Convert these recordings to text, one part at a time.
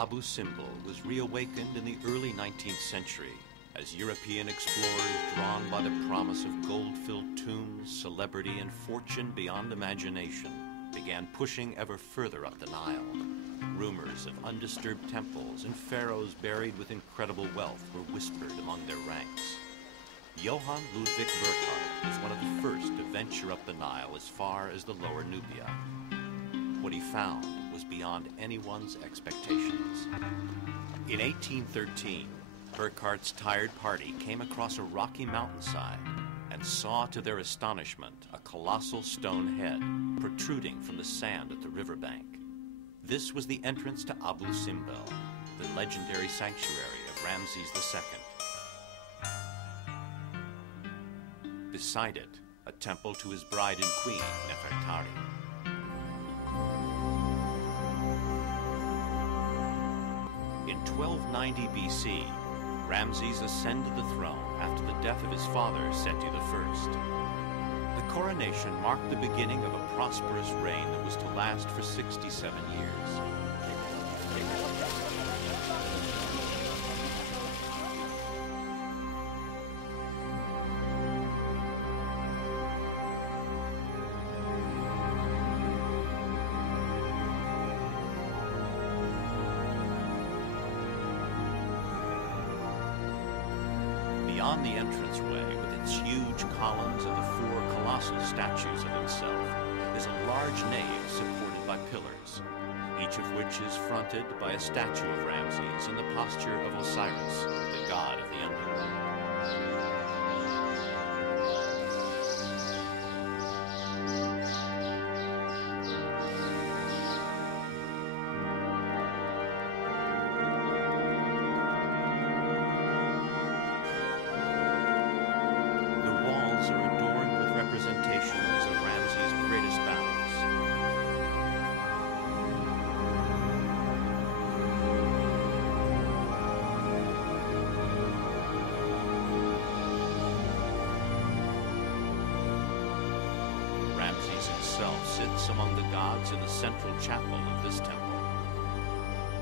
Abu Simbel was reawakened in the early 19th century as European explorers, drawn by the promise of gold-filled tombs, celebrity, and fortune beyond imagination, began pushing ever further up the Nile. Rumors of undisturbed temples and pharaohs buried with incredible wealth were whispered among their ranks. Johann Ludwig Burckhardt was one of the first to venture up the Nile as far as the lower Nubia. What he found was beyond anyone's expectations. In 1813, Burckhardt's tired party came across a rocky mountainside and saw to their astonishment a colossal stone head protruding from the sand at the riverbank. This was the entrance to Abu Simbel, the legendary sanctuary of Ramses II. Beside it, a temple to his bride and queen, Nefertari. In 1290 BC, Ramses ascended the throne after the death of his father, Seti I. The coronation marked the beginning of a prosperous reign that was to last for 67 years. Beyond the entranceway, with its huge columns and the four colossal statues of himself, is a large nave supported by pillars, each of which is fronted by a statue of Ramses in the posture of Osiris, the god of the underworld. Sits among the gods in the central chapel of this temple.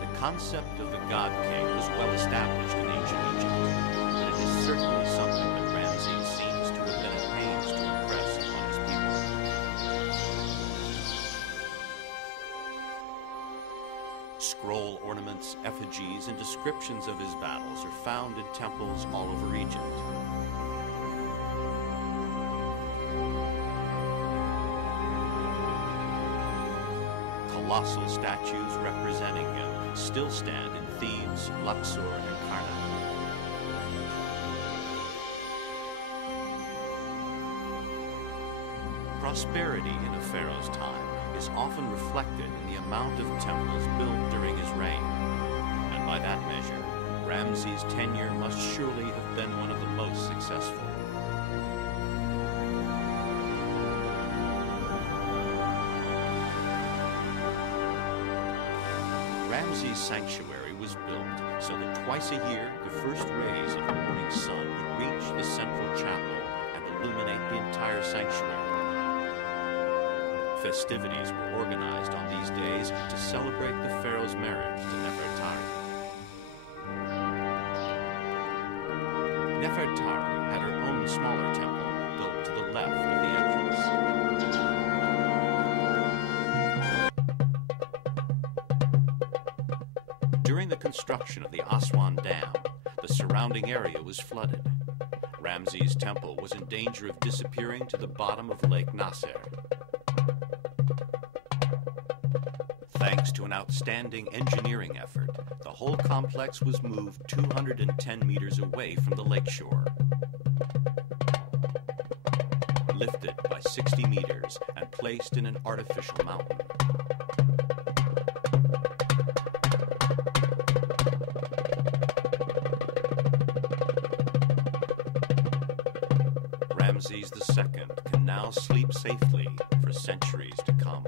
The concept of the god king was well established in ancient Egypt, and it is certainly something that Ramses seems to have been at pains to impress upon his people. Scroll ornaments, effigies, and descriptions of his battles are found in temples all over Egypt. Colossal statues representing him still stand in Thebes, Luxor, and Karnak. Prosperity in a pharaoh's time is often reflected in the amount of temples built during his reign. And by that measure, Ramses' tenure must surely have been one of the most successful. Ramses' sanctuary was built so that twice a year the first rays of the morning sun would reach the central chapel and illuminate the entire sanctuary. Festivities were organized on these days to celebrate the pharaoh's marriage to Nefertari. Nefertari had her own smaller temple built to the left of the entrance. During the construction of the Aswan Dam, the surrounding area was flooded. Ramses' temple was in danger of disappearing to the bottom of Lake Nasser. Thanks to an outstanding engineering effort, the whole complex was moved 210 meters away from the lakeshore. Lifted by 60 meters and placed in an artificial mountain. Ramses II can now sleep safely for centuries to come.